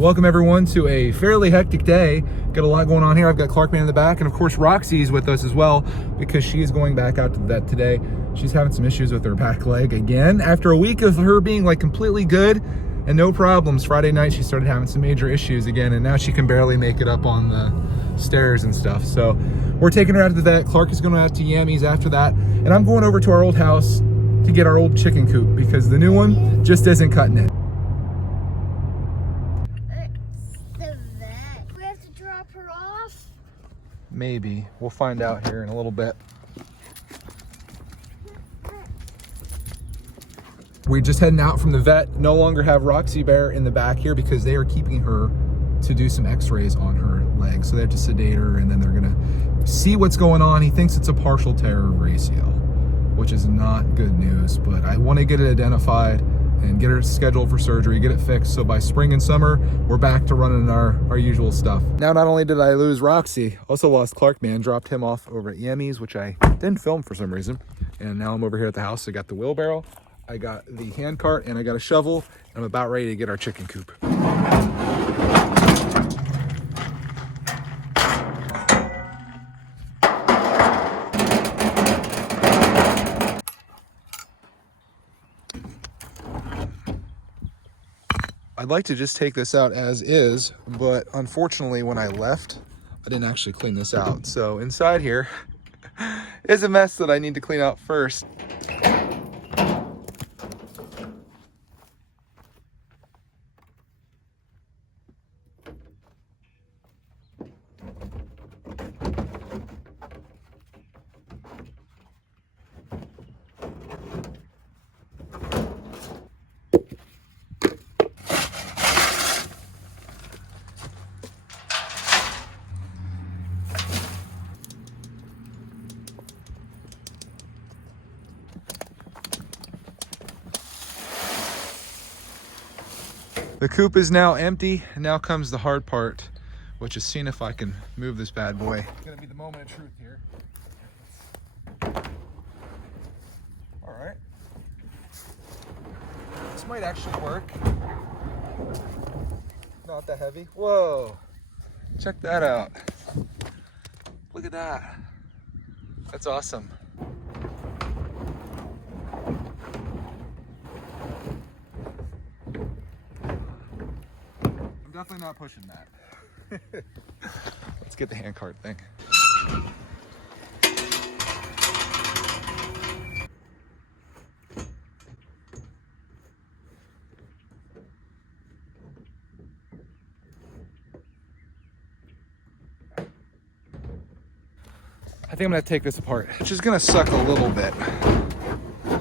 Welcome everyone to a fairly hectic day. Got a lot going on here. I've got Clarkman in the back, and of course Roxy's with us as well because she is going back out to the vet today. She's having some issues with her back leg again. After a week of her being like completely good and no problems, Friday night she started having some major issues again, and now she can barely make it up on the stairs and stuff. So we're taking her out to the vet. Clark is going out to Yammy's after that, and I'm going over to our old house to get our old chicken coop because the new one just isn't cutting it. Maybe. We'll find out here in a little bit. We're just heading out from the vet. No longer have Roxy Bear in the back here because they are keeping her to do some x-rays on her leg. So they have to sedate her and then they're gonna see what's going on. He thinks it's a partial tear of ratio, which is not good news, but I want to get it identified and get her scheduled for surgery, get it fixed, so by spring and summer, we're back to running our usual stuff. Now, not only did I lose Roxy, also lost Clarkman, dropped him off over at Yammy's, which I didn't film for some reason, and now I'm over here at the house. I got the wheelbarrow, I got the hand cart, and I got a shovel, and I'm about ready to get our chicken coop. I'd like to just take this out as is, but unfortunately when I left, I didn't actually clean this out. So inside here is a mess that I need to clean out first. The coop is now empty, and now comes the hard part, which is seeing if I can move this bad boy. It's gonna be the moment of truth here. All right. This might actually work. Not that heavy. Whoa, check that out. Look at that. That's awesome. Definitely not pushing that. Let's get the hand cart thing. I think I'm gonna take this apart, which is gonna suck a little bit. I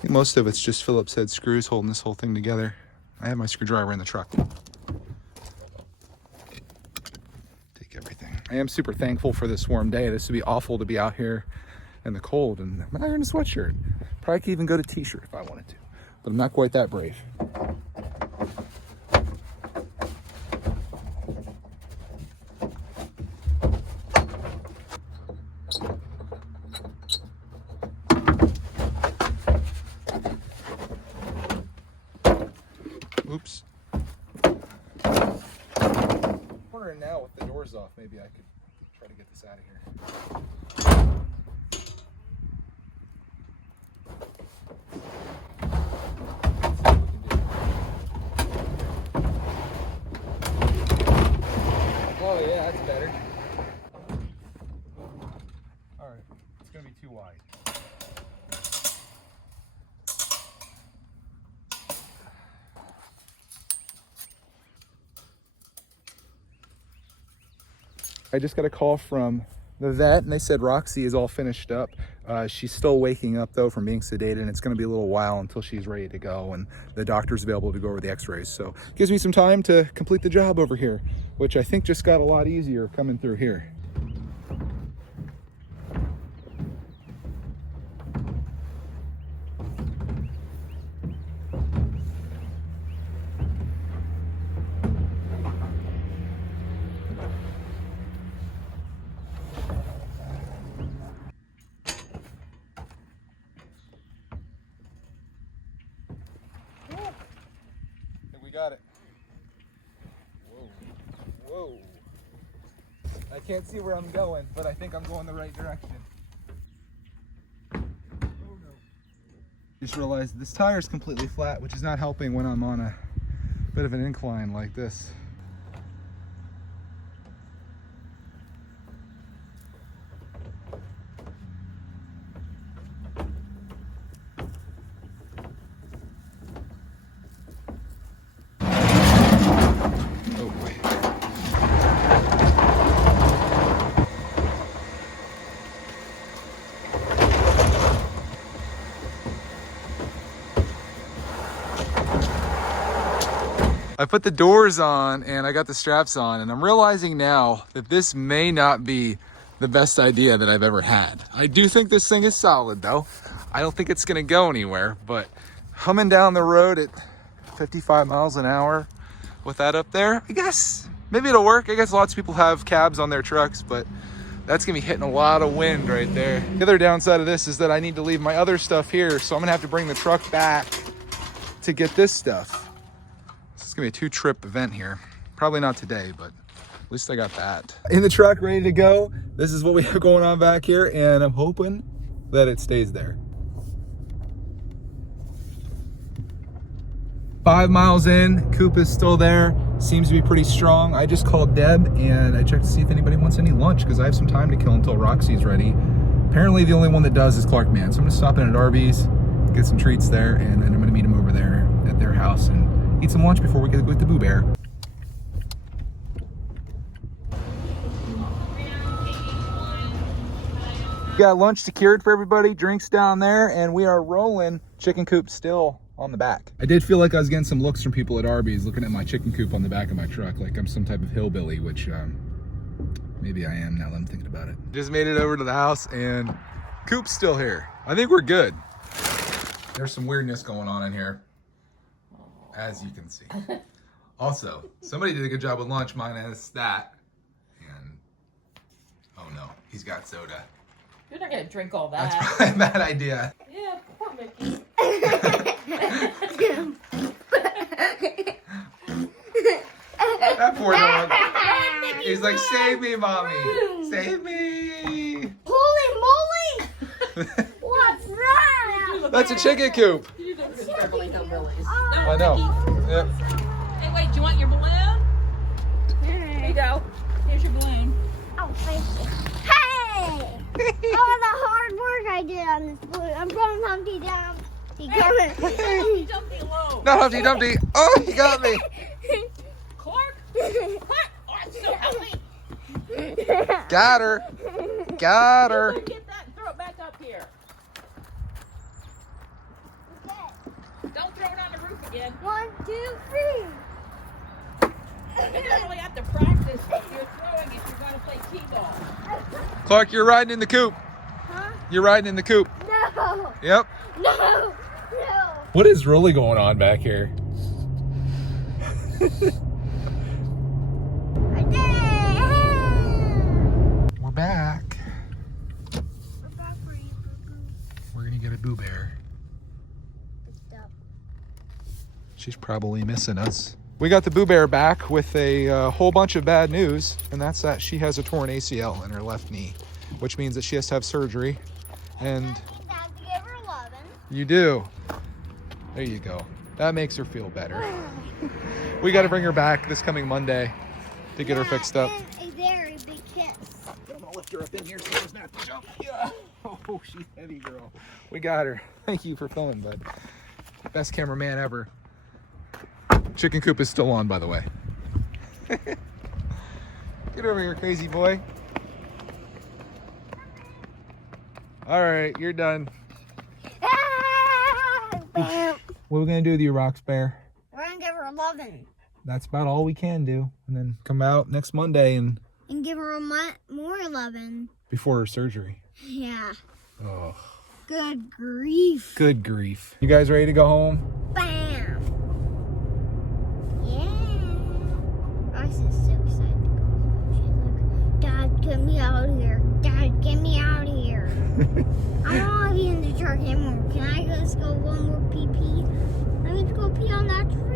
think most of it's just Phillips head screws holding this whole thing together. I have my screwdriver in the truck. Take everything. I am super thankful for this warm day. This would be awful to be out here in the cold, and I'm not wearing a sweatshirt. Probably could even go to t-shirt if I wanted to, but I'm not quite that brave. Oops. I'm wondering now with the doors off, maybe I could try to get this out of here. Oh yeah, that's better. All right, it's gonna be too wide. I just got a call from the vet and they said Roxy is all finished up. She's still waking up though from being sedated, and it's going to be a little while until she's ready to go and the doctor's available to go over the x-rays. So it gives me some time to complete the job over here, which I think just got a lot easier coming through here. got it. Whoa. Whoa. I can't see where I'm going, but I think I'm going the right direction. Oh no. Just realized this tire is completely flat, which is not helping when I'm on a bit of an incline like this. I put the doors on and I got the straps on, and I'm realizing now that this may not be the best idea that I've ever had. I do think this thing is solid though. I don't think it's gonna go anywhere, but humming down the road at 55 miles an hour with that up there, I guess maybe it'll work. I guess lots of people have cabs on their trucks, but that's gonna be hitting a lot of wind right there. The other downside of this is that I need to leave my other stuff here, so I'm gonna have to bring the truck back to get this stuff. It's gonna be a 2-trip event here. Probably not today, but at least I got that. In the truck, ready to go. This is what we have going on back here, and I'm hoping that it stays there. 5 miles in, coop is still there. Seems to be pretty strong. I just called Deb and I checked to see if anybody wants any lunch because I have some time to kill until Roxy's ready. Apparently the only one that does is Clark Man. So I'm gonna stop in at Arby's, get some treats there, and then I'm gonna meet him over there at their house and eat some lunch before we get with the Boo Bear. We got lunch secured for everybody, drinks down there, and we are rolling. Chicken coop still on the back. I did feel like I was getting some looks from people at Arby's looking at my chicken coop on the back of my truck, like I'm some type of hillbilly, which maybe I am now that I'm thinking about it. Just made it over to the house and coop's still here. I think we're good. There's some weirdness going on in here, as you can see. Also, somebody did a good job with lunch, minus that. And, oh no, he's got soda. You're not gonna drink all that. That's probably a bad idea. Yeah, poor Mickey. That poor dog. He's like, save me, mommy. Save me. Holy moly! What's that? That's a chicken coop. You look at Beverly Hillbillies. I know. Yep. Hey, wait, do you want your balloon? Here you go. Here's your balloon. Oh, thank you. Hey! All the hard work I did on this balloon. I'm going Humpty down. He coming. Humpty Dumpty alone. Not Humpty Dumpty. Oh, he got me. Clark? Clark? Oh, I'm so happy. Got her. Got her. Get that and throw it back up here. Don't throw it on the roof again. 1, 2, 3. You don't really have to practice if you're throwing it. You're going to play t-ball. Clark, you're riding in the coop. Huh? You're riding in the coop. No. Yep. No. No. What is really going on back here? I did it. We're back. We're back for you, Boo-Boo. We're gonna get a Boo Bear. She's probably missing us. We got the Boo Bear back with a whole bunch of bad news, and that's that she has a torn ACL in her left knee, which means that she has to have surgery. And Have to give her loving. you do. There you go. That makes her feel better. We got to bring her back this coming Monday to get her fixed up. And a very big kiss. I'm gonna lift her up in here so there's not to jump. Yeah. Oh, she's heavy, girl. We got her. Thank you for filming, bud. Best cameraman ever. Chicken coop is still on, by the way. Get over here, crazy boy. All right, you're done. Bam. What are we gonna do with you, Rox Bear? We're gonna give her loving. That's about all we can do, and then come out next Monday and And give her more loving. before her surgery. Yeah. Oh, Good grief. good grief! You guys ready to go home? Bam. Yeah. Roxy's so excited to go home. She's like, Dad, get me out of here. Dad, get me out of here. I don't want to be in the truck anymore. Can I just go one more pee-pee? I need to go pee on that truck.